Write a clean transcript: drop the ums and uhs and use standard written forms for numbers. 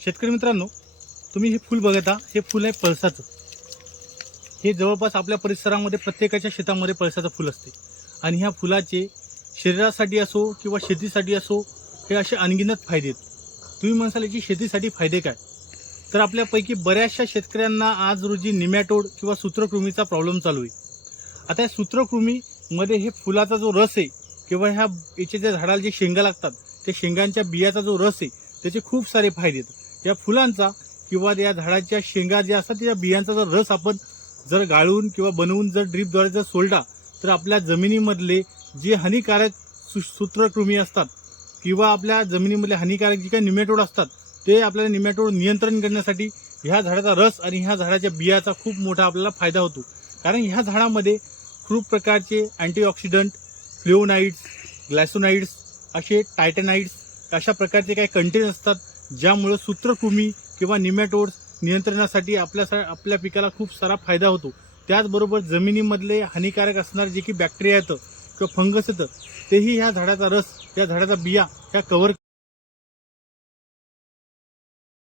शेतकरी मित्रांनो, तुम्ही हे फूल बघता, हे फूल आहे पळसाचं। हे जवळपास आपल्या परिसरामध्ये प्रत्येकाच्या शेतामध्ये पळसाचं फूल असते आणि ह्या फुलाचे शरीरासाठी असो किंवा शेतीसाठी असो हे असे अनगिनत फायदे आहेत। तुम्ही म्हणाल याची शेतीसाठी फायदे काय? तर आपल्यापैकी बऱ्याचशा शेतकऱ्यांना आज रोजी निमॅटोड किंवा सूत्रकृमीचा प्रॉब्लेम चालू आहे। आता या सूत्रकृमीमध्ये हे फुलाचा जो रस आहे किंवा ह्या याच्या ज्या झाडाला जे शेंगा लागतात त्या शेंगांच्या बियाचा जो रस आहे त्याचे खूप सारे फायदे आहेत। या फुलांचा किंवा या झाडाच्या शेंगा ज्या असतात त्या बियांचा जर रस आपण जर गाळून किंवा बनवून जर ड्रीपद्वारे जर सोडला तर आपल्या जमिनीमधले जे हानिकारक सूत्रकृमी असतात किंवा आपल्या जमिनीमधले हानिकारक जे काही निमॅटोड असतात ते आपल्याला निमॅटोड नियंत्रण करण्यासाठी ह्या झाडाचा रस आणि ह्या झाडाच्या बियाचा खूप मोठा आपल्याला फायदा होतो। कारण ह्या झाडामध्ये खूप प्रकारचे अँटीऑक्सिडंट, फ्लेवोनाइड्स, ग्लायसोनाइड्स, असे टायटॅनाइड्स अशा प्रकारचे काही कंटेन असतात ज्यामुळे सूत्रकृमी किंवा निमॅटोड्स नियंत्रणासाठी आपल्या पिकाला खूप सारा फायदा होतो। त्याचबरोबर जमिनीमधले हानिकारक असणारे जे की बॅक्टेरिया येतं किंवा फंगस येतं तेही ह्या झाडाचा रस, या झाडाचा बिया ह्या कव्हर